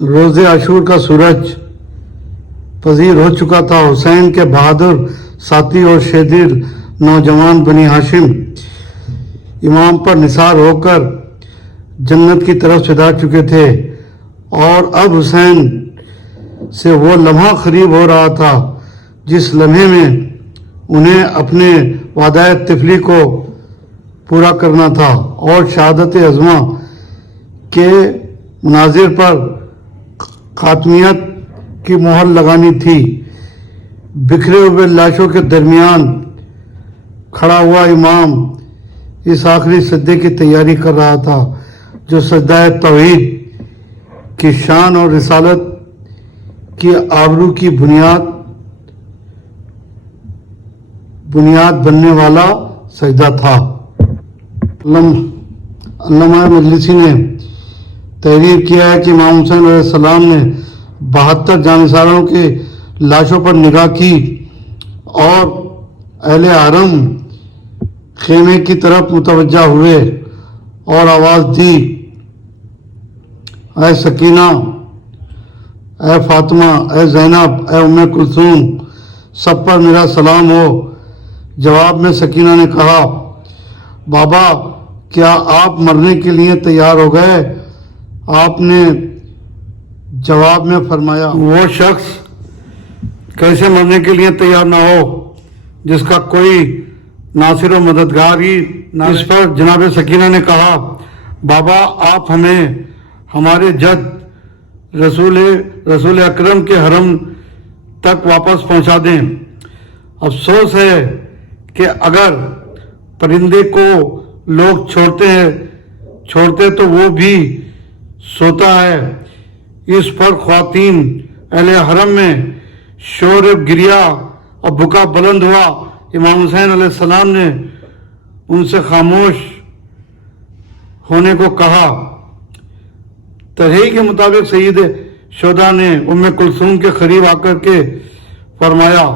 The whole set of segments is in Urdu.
روز عاشور کا سورج پذیر ہو چکا تھا۔ حسین کے بہادر ساتھی اور شیدر نوجوان بنی ہاشم امام پر نثار ہو کر جنت کی طرف چڑھا چکے تھے، اور اب حسین سے وہ لمحہ قریب ہو رہا تھا جس لمحے میں انہیں اپنے وعدہ طفلی کو پورا کرنا تھا اور شہادت عظمیٰ کے مناظر پر خاتمیت کی مہر لگانی تھی۔ بکھرے ہوئے لاشوں کے درمیان کھڑا ہوا امام اس آخری سجدے کی تیاری کر رہا تھا جو سجدہ توحید کی شان اور رسالت کی آبرو کی بنیاد بننے والا سجدہ تھا۔ علامہ مجلسی نے تحریر کیا ہے کہ امام حسین علیہ السلام نے 72 جانثاروں کے لاشوں پر نگاہ کی اور اہل حرم خیمے کی طرف متوجہ ہوئے اور آواز دی، اے سکینہ، اے فاطمہ، اے زینب، اے ام کلثوم، سب پر میرا سلام ہو۔ جواب میں سکینہ نے کہا، بابا کیا آپ مرنے کے لیے تیار ہو گئے؟ آپ نے جواب میں فرمایا، وہ شخص کیسے مرنے کے لیے تیار نہ ہو جس کا کوئی ناصر و مددگار ہی نہ۔ اس پر جناب سکینہ نے کہا، بابا آپ ہمیں ہمارے جد رسول اکرم کے حرم تک واپس پہنچا دیں۔ افسوس ہے کہ اگر پرندے کو لوگ چھوڑتے تو وہ بھی سوتا ہے۔ اس پر خواتین اہل حرم میں شور گریہ اور بکا بلند ہوا۔ امام حسین علیہ السلام نے ان سے خاموش ہونے کو کہا۔ ترہی کے مطابق سید شہداء نے ام کلثوم کے قریب آ کر کے فرمایا،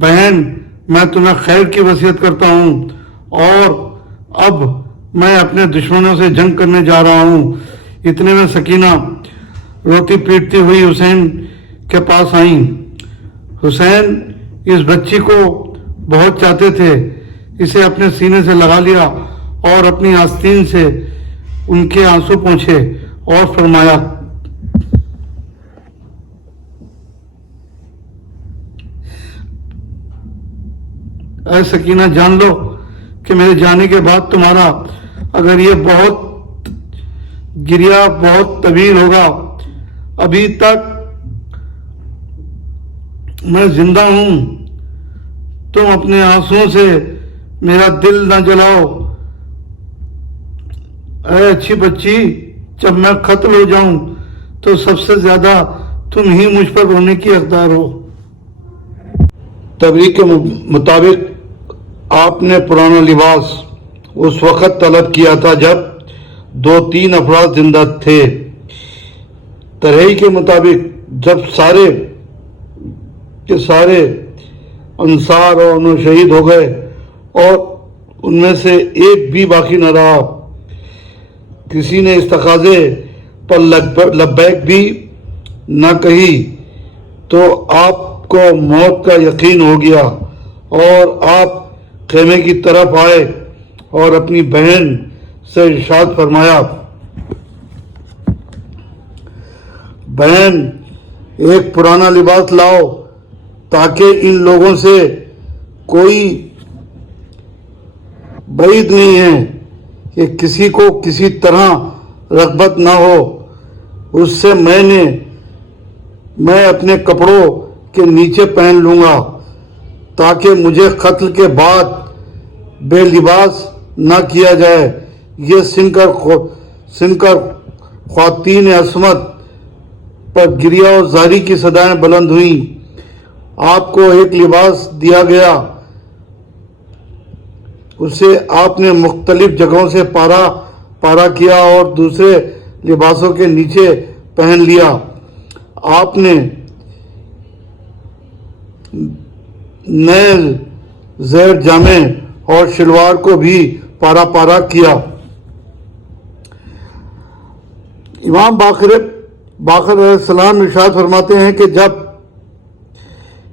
بہن میں تمہیں خیر کی وصیت کرتا ہوں اور اب میں اپنے دشمنوں سے جنگ کرنے جا رہا ہوں۔ اتنے میں سکینہ روتی پیٹتی ہوئی حسین کے پاس آئیں۔ حسین اس بچی کو بہت چاہتے تھے، اسے اپنے سینے سے لگا لیا اور اپنی آستین سے ان کے آنسو پوچھے اور فرمایا، اے سکینہ جان لو کہ میرے جانے کے بعد تمہارا اگر یہ گریہ بہت طویل ہوگا، ابھی تک میں زندہ ہوں، تم اپنے آنسوؤں سے میرا دل نہ جلاؤ۔ اے اچھی بچی، جب میں قتل ہو جاؤں تو سب سے زیادہ تم ہی مجھ پر رونے کی حقدار ہو۔ تبریک کے مطابق آپ نے پرانا لباس اس وقت طلب کیا تھا جب 2-3 افراد زندہ تھے۔ ترہی کے مطابق جب سارے کے سارے انصار اور انہوں شہید ہو گئے اور ان میں سے ایک بھی باقی نہ رہا، کسی نے اس تقاضے پر لبیک بھی نہ کہی، تو آپ کو موت کا یقین ہو گیا اور آپ خیمے کی طرف آئے اور اپنی بہن سے ارشاد فرمایا، بہن ایک پرانا لباس لاؤ تاکہ ان لوگوں سے کوئی بعید نہیں ہے کہ کسی کو کسی طرح رغبت نہ ہو اس سے، میں اپنے کپڑوں کے نیچے پہن لوں گا تاکہ مجھے قتل کے بعد بے لباس نہ کیا جائے۔ یہ سن کر خواتین عصمت پر گریہ اور زاری کی صدائیں بلند ہوئیں۔ آپ کو ایک لباس دیا گیا، اسے آپ نے مختلف جگہوں سے پارا کیا اور دوسرے لباسوں کے نیچے پہن لیا۔ آپ نے نئے زیر جامے اور شلوار کو بھی پارا کیا۔ امام باقر باقر علیہ السلام ارشاد فرماتے ہیں کہ جب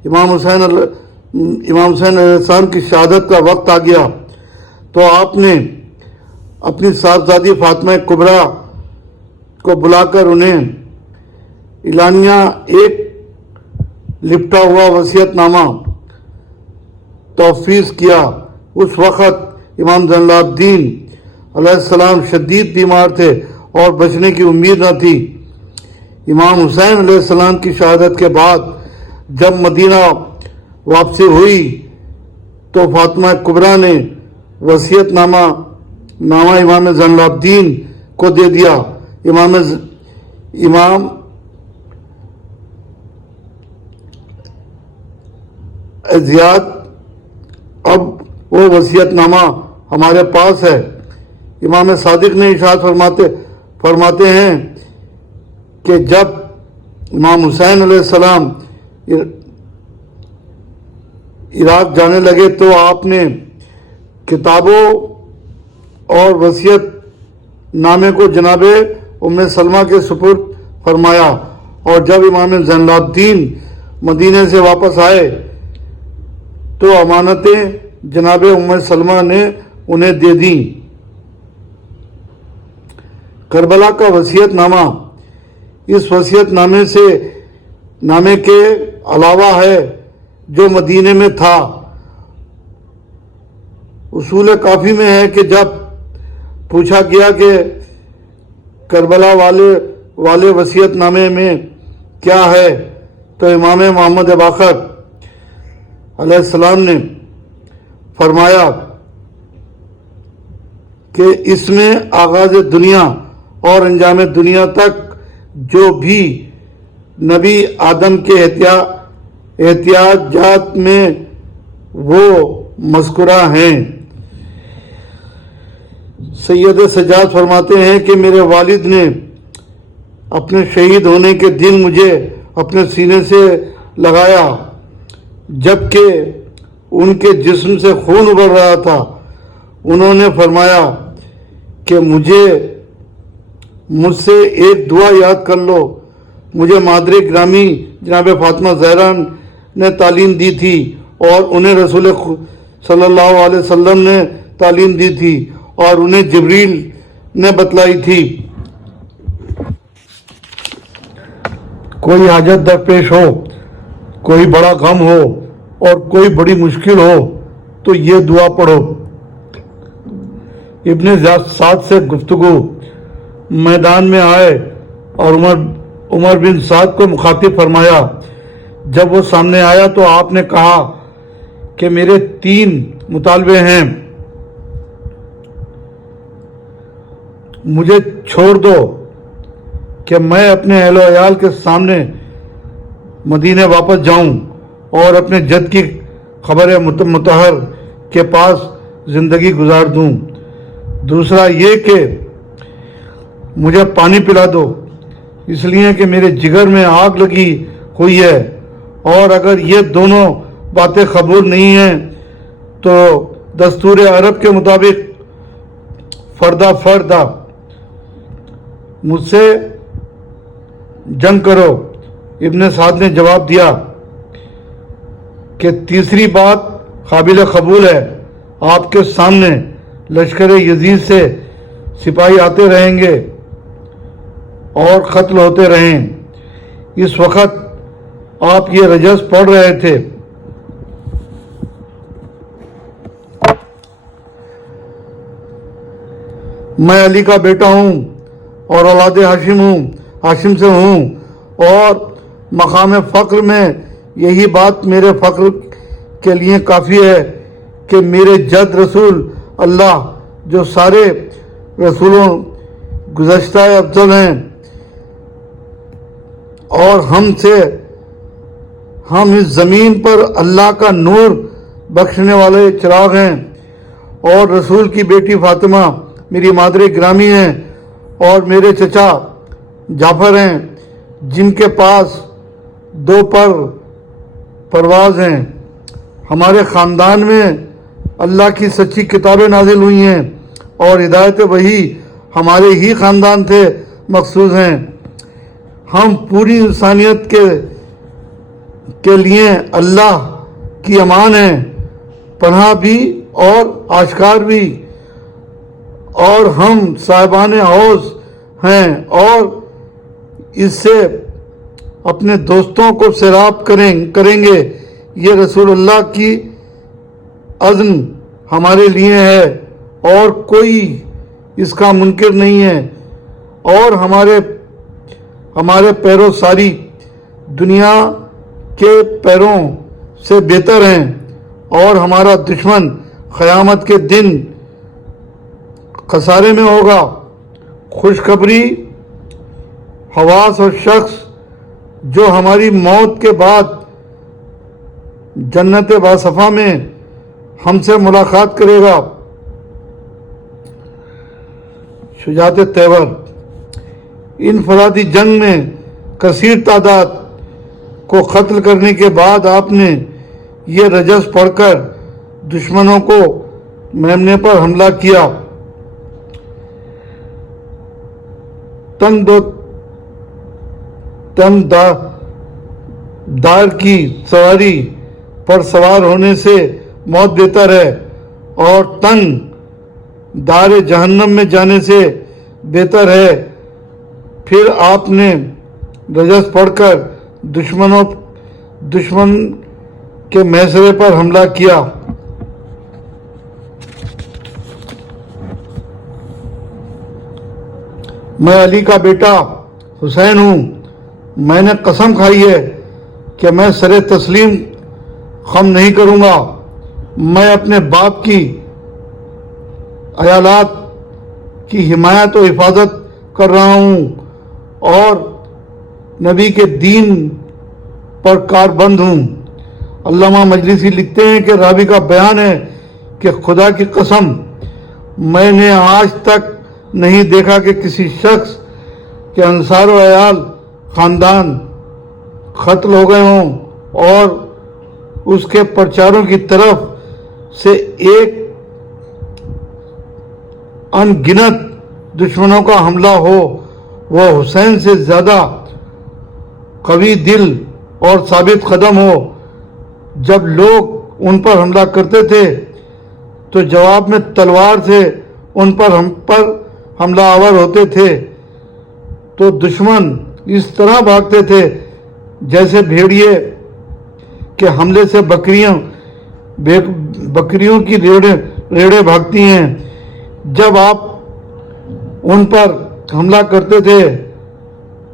امام حسین علیہ السلام کی شہادت کا وقت آ گیا تو آپ نے اپنی صاحبزادی فاطمہ کبریٰ کو بلا کر انہیں اعلانیہ ایک لپٹا ہوا وصیت نامہ تحفیظ کیا۔ اس وقت امام زین العابدین علیہ السلام شدید بیمار تھے اور بچنے کی امید نہ تھی۔ امام حسین علیہ السلام کی شہادت کے بعد جب مدینہ واپسی ہوئی تو فاطمہ کبریٰ نے وصیت نامہ امام زین العابدین کو دے دیا۔ امام زیاد اب وہ وصیت نامہ ہمارے پاس ہے۔ امام صادق نے ارشاد فرماتے ہیں کہ جب امام حسین علیہ السلام عراق جانے لگے تو آپ نے کتابوں اور وصیت نامے کو جناب ام سلمہ کے سپرد فرمایا، اور جب امام زین العابدین مدینے سے واپس آئے تو امانتیں جناب ام سلمہ نے انہیں دے دیں۔ کربلا کا وصیت نامہ اس وصیت نامے کے علاوہ ہے جو مدینے میں تھا۔ اصول کافی میں ہے کہ جب پوچھا گیا کہ کربلا والے وصیت نامے میں کیا ہے تو امام محمد باقر علیہ السلام نے فرمایا کہ اس میں آغاز دنیا اور انجام دنیا تک جو بھی نبی آدم کے احتیاجات میں وہ مذکورہ ہیں۔ سید سجاد فرماتے ہیں کہ میرے والد نے اپنے شہید ہونے کے دن مجھے اپنے سینے سے لگایا جبکہ ان کے جسم سے خون ابل رہا تھا۔ انہوں نے فرمایا کہ مجھ سے ایک دعا یاد کر لو۔ مجھے مادر گرامی جناب فاطمہ زہرا نے تعلیم دی تھی اور انہیں رسول صلی اللہ علیہ وسلم نے تعلیم دی تھی اور انہیں جبریل نے بتلائی تھی۔ کوئی حاجت درپیش ہو، کوئی بڑا غم ہو اور کوئی بڑی مشکل ہو تو یہ دعا پڑھو۔ ابن سعد سے گفتگو۔ میدان میں آئے اور عمر بن سعد کو مخاطب فرمایا۔ جب وہ سامنے آیا تو آپ نے کہا کہ میرے 3 مطالبے ہیں، مجھے چھوڑ دو کہ میں اپنے اہل و عیال کے سامنے مدینے واپس جاؤں اور اپنے جد کی خبر مطہر کے پاس زندگی گزار دوں۔ دوسرا یہ کہ مجھے پانی پلا دو، اس لیے کہ میرے جگر میں آگ لگی ہوئی ہے، اور اگر یہ دونوں باتیں قبول نہیں ہیں تو دستور عرب کے مطابق فردہ مجھ سے جنگ کرو۔ ابن سعد نے جواب دیا کہ تیسری بات قابل قبول ہے، آپ کے سامنے لشکر یزید سے سپاہی آتے رہیں گے اور قتل ہوتے رہیں۔ اس وقت آپ یہ رجز پڑھ رہے تھے۔ میں علی کا بیٹا ہوں اور اولاد ہاشم سے ہوں، اور مقام فخر میں یہی بات میرے فخر کے لیے کافی ہے کہ میرے جد رسول اللہ جو سارے رسولوں گزشتہ افضل ہیں اور ہم اس زمین پر اللہ کا نور بخشنے والے چراغ ہیں، اور رسول کی بیٹی فاطمہ میری مادر گرامی ہیں، اور میرے چچا جعفر ہیں جن کے پاس 2 پر پرواز ہیں۔ ہمارے خاندان میں اللہ کی سچی کتابیں نازل ہوئی ہیں اور ہدایت وحی ہمارے ہی خاندان سے مخصوص ہیں۔ ہم پوری انسانیت کے لیے اللہ کی امان ہیں، پناہ بھی اور آشکار بھی، اور ہم صاحبان حوض ہیں اور اس سے اپنے دوستوں کو سیراب کریں گے۔ یہ رسول اللہ کی اذن ہمارے لیے ہے اور کوئی اس کا منکر نہیں ہے، اور ہمارے پیروں ساری دنیا کے پیروں سے بہتر ہیں، اور ہمارا دشمن قیامت کے دن خسارے میں ہوگا۔ خوشخبری حواس اور شخص جو ہماری موت کے بعد جنت باصفا میں ہم سے ملاقات کرے گا۔ شجاعت تیور، انفرادی جنگ میں کثیر تعداد کو قتل کرنے کے بعد آپ نے یہ رجز پڑھ کر دشمنوں کو میمنے پر حملہ کیا۔ تنگ دار کی سواری پر سوار ہونے سے موت بہتر ہے، اور تنگ دار جہنم میں جانے سے بہتر ہے۔ پھر آپ نے رجز پڑھ کر دشمن کے محاصرے پر حملہ کیا۔ میں علی کا بیٹا حسین ہوں، میں نے قسم کھائی ہے کہ میں سر تسلیم خم نہیں کروں گا۔ میں اپنے باپ کی عیالات کی حمایت و حفاظت کر رہا ہوں اور نبی کے دین پر کاربند ہوں۔ علامہ مجلسی لکھتے ہیں کہ راوی کا بیان ہے کہ خدا کی قسم میں نے آج تک نہیں دیکھا کہ کسی شخص کے انصار و عیال خاندان قتل ہو گئے ہوں اور اس کے پرچاروں کی طرف سے ایک ان گنت دشمنوں کا حملہ ہو۔ وہ حسین سے زیادہ قوی دل اور ثابت قدم ہو۔ جب لوگ ان پر حملہ کرتے تھے تو جواب میں تلوار سے ان پر حملہ آور ہوتے تھے تو دشمن اس طرح بھاگتے تھے جیسے بھیڑیے کے حملے سے بکریوں کی ریڑیں بھاگتی ہیں۔ جب آپ ان پر حملہ کرتے تھے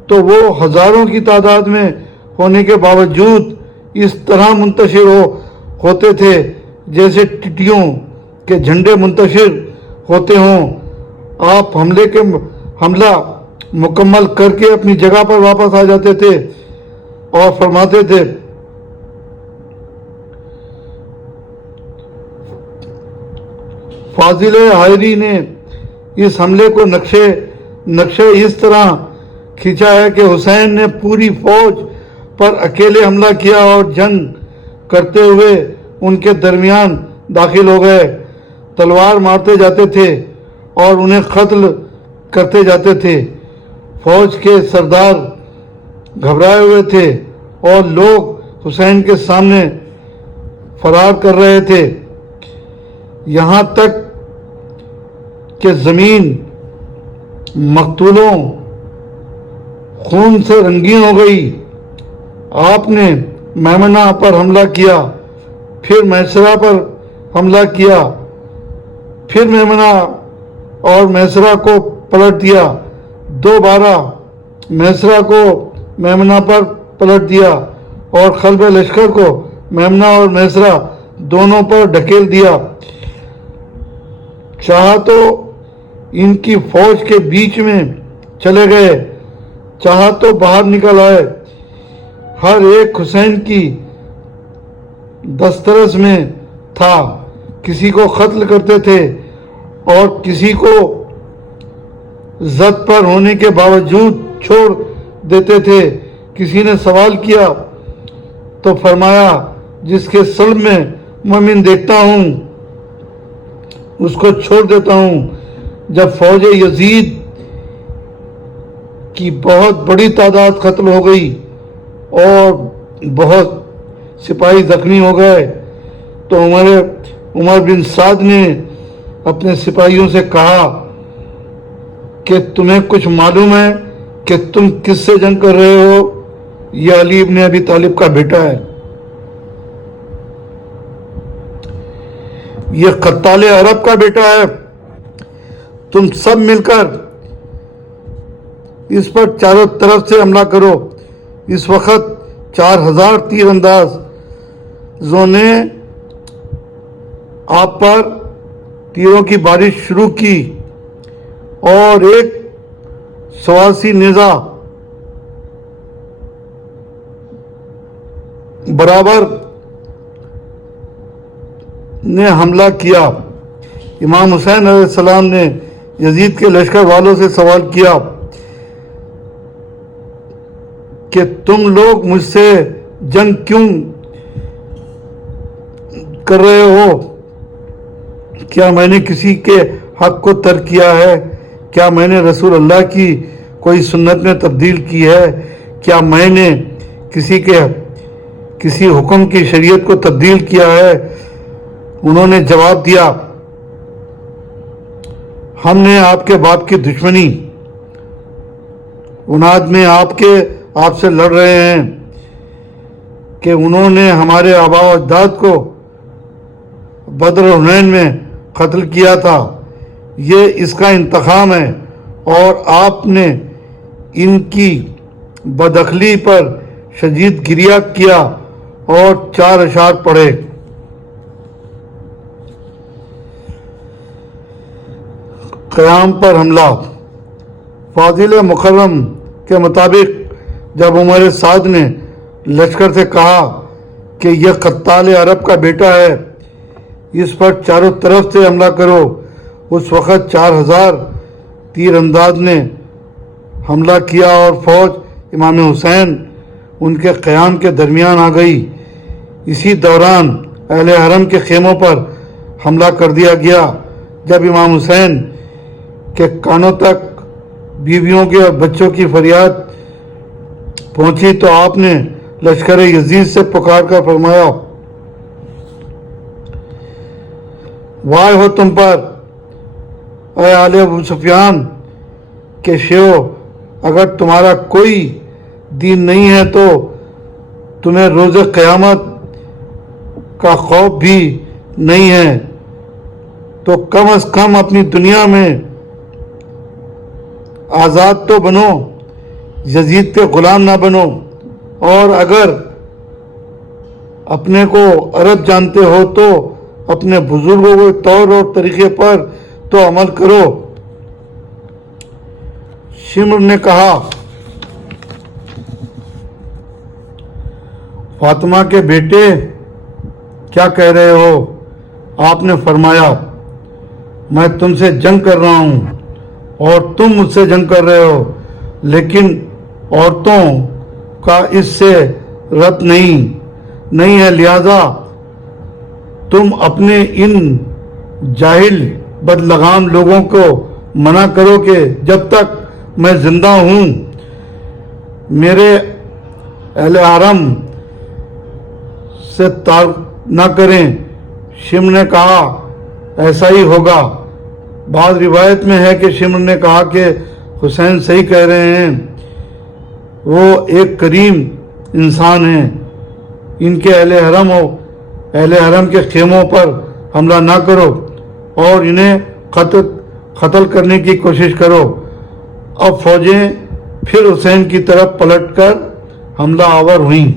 تو وہ ہزاروں کی تعداد میں ہونے کے باوجود اس طرح منتشر ہوتے تھے جیسے ٹڈیوں کے جھنڈے منتشر ہوتے ہوں۔ آپ حملہ مکمل کر کے اپنی جگہ پر واپس آ جاتے تھے اور فرماتے تھے، فاضل حائری نے اس حملے کو نقشے اس طرح کھینچا ہے کہ حسین نے پوری فوج پر اکیلے حملہ کیا اور جنگ کرتے ہوئے ان کے درمیان داخل ہو گئے، تلوار مارتے جاتے تھے اور انہیں قتل کرتے جاتے تھے۔ فوج کے سردار گھبرائے ہوئے تھے اور لوگ حسین کے سامنے فرار کر رہے تھے، یہاں تک کہ زمین مقتولوں خون سے رنگین ہو گئی۔ آپ نے میمنہ پر حملہ کیا، پھر میسرہ پر حملہ کیا، پھر میمنہ اور میسرہ کو پلٹ دیا، دوبارہ میسرہ کو میمنہ پر پلٹ دیا اور قلب لشکر کو میمنہ اور میسرہ دونوں پر ڈھکیل دیا۔ چاہا تو ان کی فوج کے بیچ میں چلے گئے، چاہا تو باہر نکل آئے، ہر ایک حسین کی دسترس میں تھا۔ کسی کو قتل کرتے تھے اور کسی کو زد پر ہونے کے باوجود چھوڑ دیتے تھے۔ کسی نے سوال کیا تو فرمایا، جس کے صلب میں مومن دیکھتا ہوں اس کو چھوڑ دیتا ہوں۔ جب فوج یزید کی بہت بڑی تعداد قتل ہو گئی اور بہت سپاہی زخمی ہو گئے تو عمر بن سعد نے اپنے سپاہیوں سے کہا کہ تمہیں کچھ معلوم ہے کہ تم کس سے جنگ کر رہے ہو؟ یہ علی ابن ابی طالب کا بیٹا ہے، یہ قتال عرب کا بیٹا ہے، تم سب مل کر اس پر چاروں طرف سے حملہ کرو۔ اس وقت 4000 تیر اندازوں نے آپ پر تیروں کی بارش شروع کی اور ایک 84 نیزہ برابر نے حملہ کیا۔ امام حسین علیہ السلام نے یزید کے لشکر والوں سے سوال کیا کہ تم لوگ مجھ سے جنگ کیوں کر رہے ہو؟ کیا میں نے کسی کے حق کو ترک کیا ہے؟ کیا میں نے رسول اللہ کی کوئی سنت میں تبدیل کی ہے؟ کیا میں نے کسی حکم کی شریعت کو تبدیل کیا ہے؟ انہوں نے جواب دیا، ہم نے آپ کے باپ کی دشمنی بنیاد میں آپ سے لڑ رہے ہیں کہ انہوں نے ہمارے آباء و اجداد کو بدر و حنین میں قتل کیا تھا، یہ اس کا انتقام ہے، اور آپ نے ان کی بداخلی پر شدید گریہ کیا اور 4 اشعار پڑھے۔ قیام پر حملہ۔ فاضل مکرم کے مطابق جب عمر سعد نے لشکر سے کہا کہ یہ قتال عرب کا بیٹا ہے، اس پر چاروں طرف سے حملہ کرو، اس وقت 4000 تیر انداز نے حملہ کیا اور فوج امام حسین ان کے قیام کے درمیان آ گئی۔ اسی دوران اہل حرم کے خیموں پر حملہ کر دیا گیا۔ جب امام حسین کے کانوں تک بیویوں کے اور بچوں کی فریاد پہنچی تو آپ نے لشکر یزید سے پکار کر فرمایا، وائے ہو تم پر اے آل ابو سفیان کے شیو، اگر تمہارا کوئی دین نہیں ہے تو تمہیں روز قیامت کا خوف بھی نہیں ہے، تو کم از کم اپنی دنیا میں آزاد تو بنو، یزید کے غلام نہ بنو، اور اگر اپنے کو عرب جانتے ہو تو اپنے بزرگوں کے طور اور طریقے پر تو عمل کرو۔ شمر نے کہا، فاطمہ کے بیٹے کیا کہہ رہے ہو؟ آپ نے فرمایا، میں تم سے جنگ کر رہا ہوں اور تم مجھ سے جنگ کر رہے ہو، لیکن عورتوں کا اس سے ربط نہیں ہے، لہذا تم اپنے ان جاہل بدلغام لوگوں کو منع کرو کہ جب تک میں زندہ ہوں میرے اہل حرم سے تعلق نہ کریں۔ شمر نے کہا، ایسا ہی ہوگا۔ بعض روایت میں ہے کہ شمر نے کہا کہ حسین صحیح کہہ رہے ہیں، وہ ایک کریم انسان ہیں، ان کے اہل حرم کے خیموں پر حملہ نہ کرو اور انہیں قتل کرنے کی کوشش کرو۔ اب فوجیں پھر حسین کی طرف پلٹ کر حملہ آور ہوئیں۔